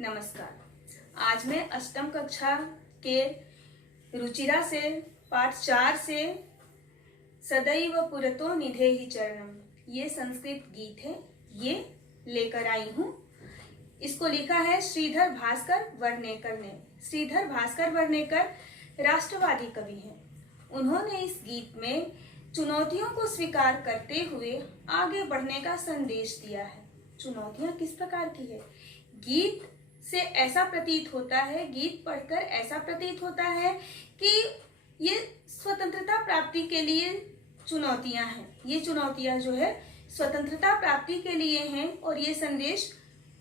नमस्कार। आज मैं अष्टम कक्षा के रुचिरा से पाठ 4 से सदैव पुरतो निधेहि चरणम, ये संस्कृत गीत है, ये लेकर आई हूँ। इसको लिखा है श्रीधर भास्कर वर्णेकर ने। श्रीधर भास्कर वर्णेकर राष्ट्रवादी कवि हैं। उन्होंने इस गीत में चुनौतियों को स्वीकार करते हुए आगे बढ़ने का संदेश दिया है। चुनौतियां किस प्रकार की है? गीत से ऐसा प्रतीत होता है, गीत पढ़कर ऐसा प्रतीत होता है कि ये स्वतंत्रता प्राप्ति के लिए चुनौतियां हैं। ये चुनौतियां जो है स्वतंत्रता प्राप्ति के लिए हैं और ये संदेश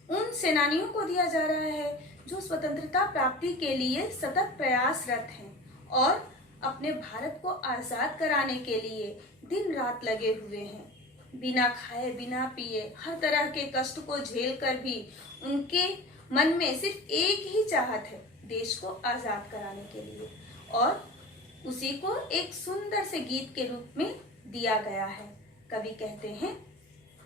उन सेनानियों को दिया जा रहा है जो स्वतंत्रता प्राप्ति के लिए सतत प्रयासरत हैं और अपने भारत को आजाद कराने के लिए दिन रात लगे हुए हैं। बिना खाए बिना पिए हर तरह के कष्ट को झेल कर भी उनके मन में सिर्फ एक ही चाहत है, देश को आजाद कराने के लिए, और उसी को एक सुंदर से गीत के रूप में दिया गया है। कवि कहते हैं,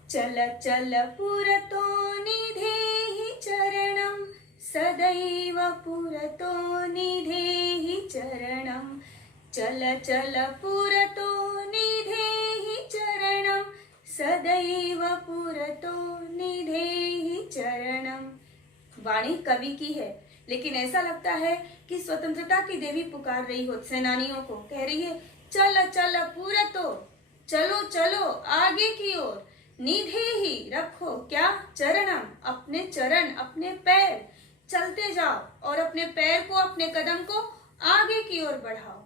चल चल पुरतो निधेहि चरणम, सदैव पुरतो निधेहि चरणम, चल चल पुरतो निधेहि चरणम, सदैव पुरतो निधेहि चरणम। वाणी कवि की है, लेकिन ऐसा लगता है कि स्वतंत्रता की देवी पुकार रही हो सेनानियों को। कह रही है, चल चल पुरतो, चलो चलो आगे की ओर, निधेहि रखो क्या चरणम, अपने चरण अपने पैर, चलते जाओ और अपने पैर को अपने कदम को आगे की ओर बढ़ाओ।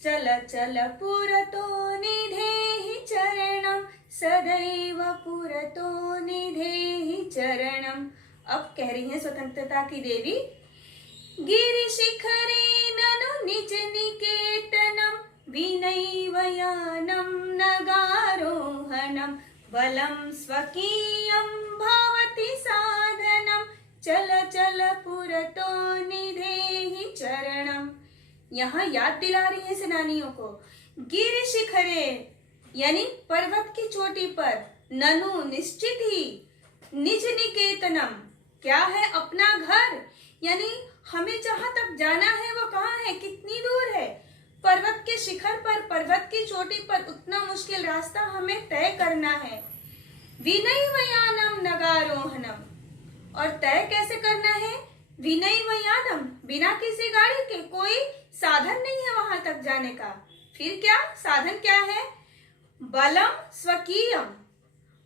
चल चल पुरतो निधेहि चरणम, सदैव पुरतो निधेहि चरणम। अब कह रही हैं स्वतंत्रता की देवी, गिरि शिखरे ननु निज निकेतनम, विनैवयानम नगारोहणम, बलम स्वकीयम भवति साधनम, चल चल पुरतो निधेहि चरणम। यहाँ याद दिला रही है सेनानियों को, गिरि शिखरे यानी पर्वत की चोटी पर, ननु निश्चित ही, निज निकेतनम क्या है? अपना घर, यानी हमें जहां तक जाना है वो कहाँ है, कितनी दूर है? पर्वत के शिखर पर, पर्वत की चोटी पर उतना मुश्किल रास्ता हमें तय करना है। विनैवयानम नगारोहणम, और तय कैसे करना है? विनैवयानम, बिना किसी गाड़ी के, कोई साधन नहीं है वहां तक जाने का। फिर क्या साधन क्या है? बलम स्वकीयम,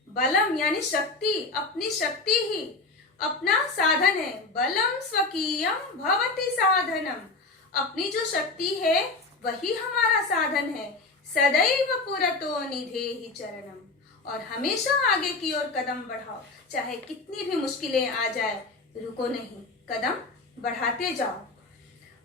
बलम यानी शक्ति, अपनी शक्ति ही अपना साधन है। बलम स्वकीयम भवति साधनम, अपनी जो शक्ति है वही हमारा साधन है। सदैव पुरतो निधेहि चरणम, और हमेशा आगे की ओर कदम बढ़ाओ, चाहे कितनी भी मुश्किलें आ जाए, रुको नहीं, कदम बढ़ाते जाओ।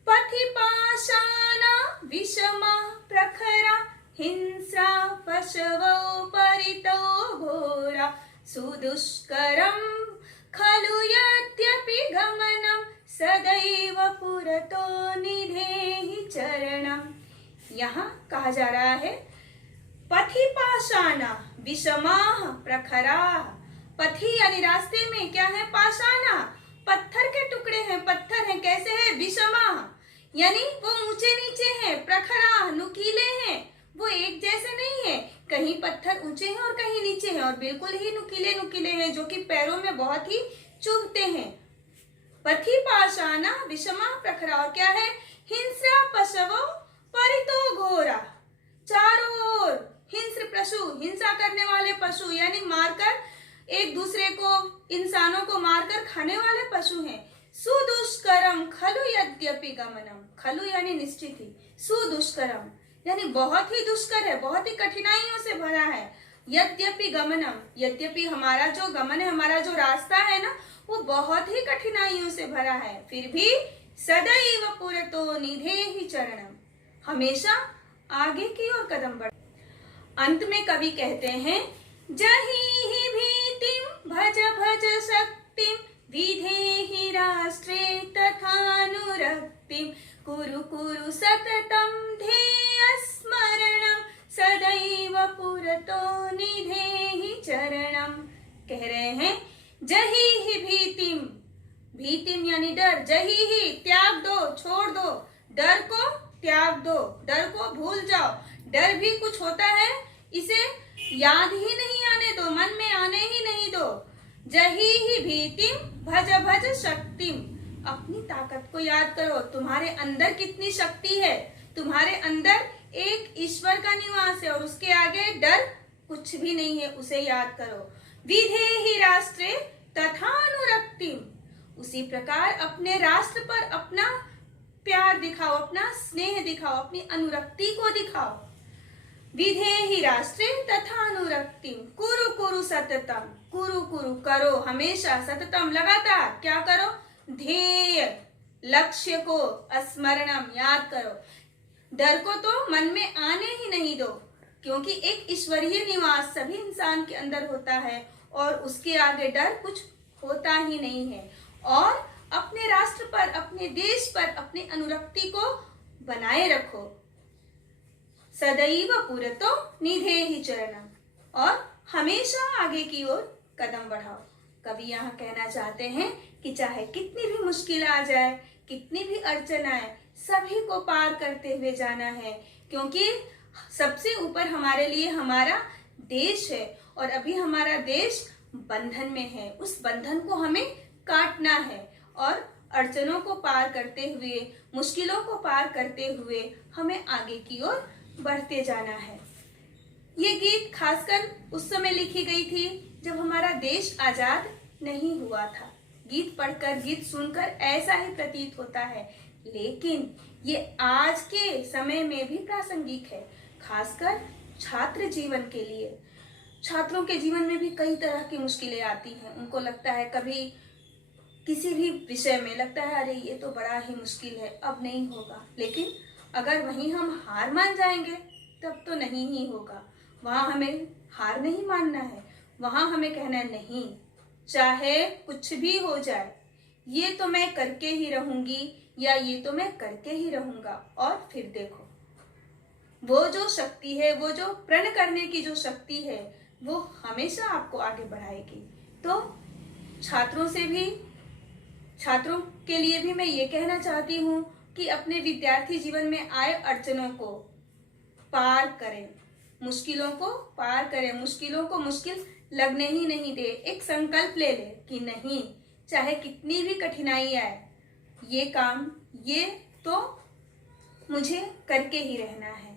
पथि पाषाणा विषमा प्रखरा, हिंसा पशवो परितो घोरा, सुदुष्करम खलु यद्यपि गमनम, सदैव पुरतो निधेहि चरणम। यहाँ कहा जा रहा है, पथि पाषाणा विषमाः प्रखराः, पथि यानी रास्ते में क्या है? पाषाणा, पत्थर के टुकड़े हैं, पत्थर हैं। कैसे है? विषमाः यानी वो ऊंचे नीचे हैं, प्रखराः नुकीले हैं, वो एक जैसे नहीं है, कहीं पत्थर ऊंचे हैं और कहीं नीचे हैं, और बिल्कुल ही नुकीले नुकीले हैं जो कि पैरों में बहुत ही चुभते हैं। पथि पाषाणा विषमा प्रखरा, और क्या है? हिंस्रा पशवो परितो घोरा, चारों ओर हिंस्र पशु, हिंसा करने वाले पशु यानी मारकर एक दूसरे को, इंसानों को मारकर खाने वाले पशु हैं। सुदुष्करम खलु यद्यपि गमनम, खलु यानी निश्चित ही, सुदुष्करम यानी बहुत ही दुष्कर है, बहुत ही कठिनाइयों से भरा है। यद्यपि गमनम, यद्यपि हमारा जो गमन है, हमारा जो रास्ता है ना, वो बहुत ही कठिनाइयों से भरा है, फिर भी सदैव पुरतो निधेहि चरणम, हमेशा आगे की ओर कदम बढ़। अंत में कवि कहते हैं, जहि ही भीतिम भज भज शक्तिम, विधेहि राष्ट्रे तथानुरक्तिम, कुरु कुरु सततम ध्येय स्मरणम, सदैव पुरतो निधेहि चरणम। कह रहे हैं, जहि ही भीतिम, यानी डर। जही ही त्याग दो, छोड़ दो, डर को त्याग दो, डर को भूल जाओ। डर भी कुछ होता है, इसे याद ही नहीं आने दो, मन में आने ही नहीं दो। जही ही भीतिम भज भज शक्तिम, अपनी ताकत को याद करो, तुम्हारे अंदर कितनी शक्ति है। तुम्हारे अंदर एक ईश्वर का निवास है और उसके आगे डर कुछ भी नहीं है, उसे याद करो। विधेहि राष्ट्रे तथा अनुरक्तिम, उसी प्रकार अपने राष्ट्र पर अपना प्यार दिखाओ, अपना स्नेह दिखाओ, अपनी अनुरक्ति को दिखाओ। विधेहि राष्ट्रे तथा अनुरक्तिम कुरु कुरु सततम, कुरु कुरु करो हमेशा, सततम लगातार, क्या करो, ध्येय लक्ष्य को, स्मरणम याद करो। डर को तो मन में आने ही नहीं दो, क्योंकि एक ईश्वरीय निवास सभी इंसान के अंदर होता है और उसके आगे डर कुछ होता ही नहीं है। और अपने राष्ट्र पर, अपने देश पर अपनी अनुरक्ति को बनाए रखो। सदैव पुरतो निधेहि चरणम, और हमेशा आगे की ओर कदम बढ़ाओ। कवि यहाँ कहना चाहते हैं कि चाहे कितनी भी मुश्किल आ जाए, कितनी भी अड़चन आए, सभी को पार करते हुए जाना है, क्योंकि सबसे ऊपर हमारे लिए हमारा देश है और अभी हमारा देश बंधन में है। उस बंधन को हमें काटना है और अड़चनों को पार करते हुए, मुश्किलों को पार करते हुए हमें आगे की ओर बढ़ते जाना है। ये गीत खासकर उस समय लिखी गई थी जब हमारा देश आजाद नहीं हुआ था। गीत पढ़कर, गीत सुनकर ऐसा ही प्रतीत होता है, लेकिन ये आज के समय में भी प्रासंगिक है, खासकर छात्र जीवन के लिए। छात्रों के जीवन में भी कई तरह की मुश्किलें आती हैं। उनको लगता है, कभी किसी भी विषय में लगता है अरे ये तो बड़ा ही मुश्किल है, अब नहीं होगा। लेकिन अगर वहीं हम हार मान जाएंगे तब तो नहीं ही होगा। वहां हमें हार नहीं मानना है, वहां हमें कहना है नहीं, चाहे कुछ भी हो जाए, ये तो मैं करके ही रहूंगी या ये तो मैं करके ही रहूंगा। और फिर देखो, वो जो शक्ति है, वो जो प्रण करने की जो शक्ति है, वो हमेशा आपको आगे बढ़ाएगी। तो छात्रों के लिए भी मैं ये कहना चाहती हूँ कि अपने विद्यार्थी जीवन में आए अड़चनों को पार करें, मुश्किलों को पार करें, मुश्किलों को मुश्किल लगने ही नहीं दे। एक संकल्प ले ले कि नहीं, चाहे कितनी भी कठिनाई आए, ये काम, ये तो मुझे करके ही रहना है।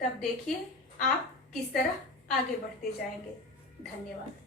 तब देखिए आप किस तरह आगे बढ़ते जाएंगे। धन्यवाद।